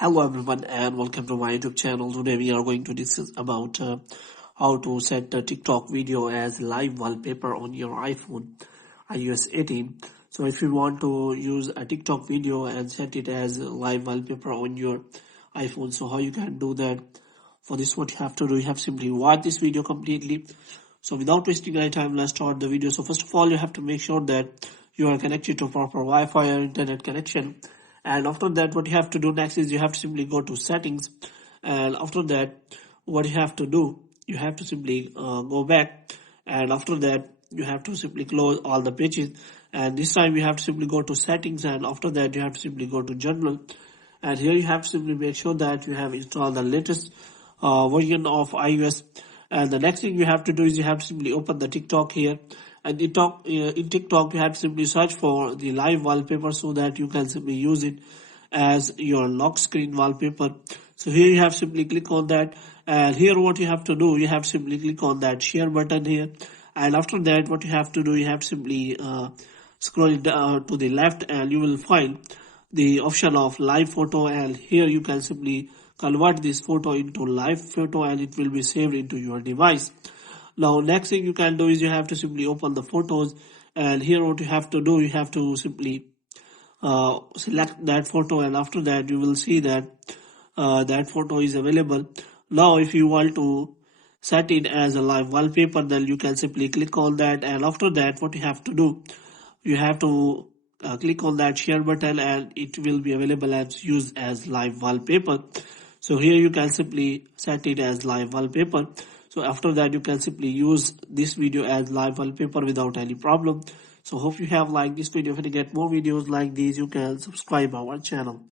Hello everyone and welcome to my YouTube channel. Today we are going to discuss about how to set the TikTok video as live wallpaper on your iPhone iOS 18. So if you want to use a TikTok video and set it as live wallpaper on your iPhone, so how you can do that? For this, what you have to do, you have simply watch this video completely. So without wasting any time, let's start the video. So first of all, you have to make sure that you are connected to proper Wi-Fi or internet connection. And after that, what you have to do next is you have to simply go to settings. And after that, what you have to do, you have to simply go back. And after that, you have to simply close all the pages. And this time you have to simply go to settings. And after that, you have to simply go to general. And here you have to simply make sure that you have installed the latest version of iOS. And the next thing you have to do is you have to simply open the TikTok here. And in TikTok, you have to simply search for the live wallpaper so that you can simply use it as your lock screen wallpaper. So here you have to simply click on that. And here what you have to do, you have to simply click on that share button here. And after that, what you have to do, you have to simply scroll down to the left and you will find the option of live photo. And here you can simply convert this photo into live photo and it will be saved into your device. Now next thing you can do is you have to simply open the photos, and here what you have to do, you have to simply select that photo, and after that you will see that that photo is available. Now if you want to set it as a live wallpaper, then you can simply click on that, and after that what you have to do, you have to click on that share button and it will be available as used as live wallpaper. So here you can simply set it as live wallpaper. So after that you can simply use this video as live wallpaper without any problem. So hope you have liked this video. If you get more videos like these, you can subscribe our channel.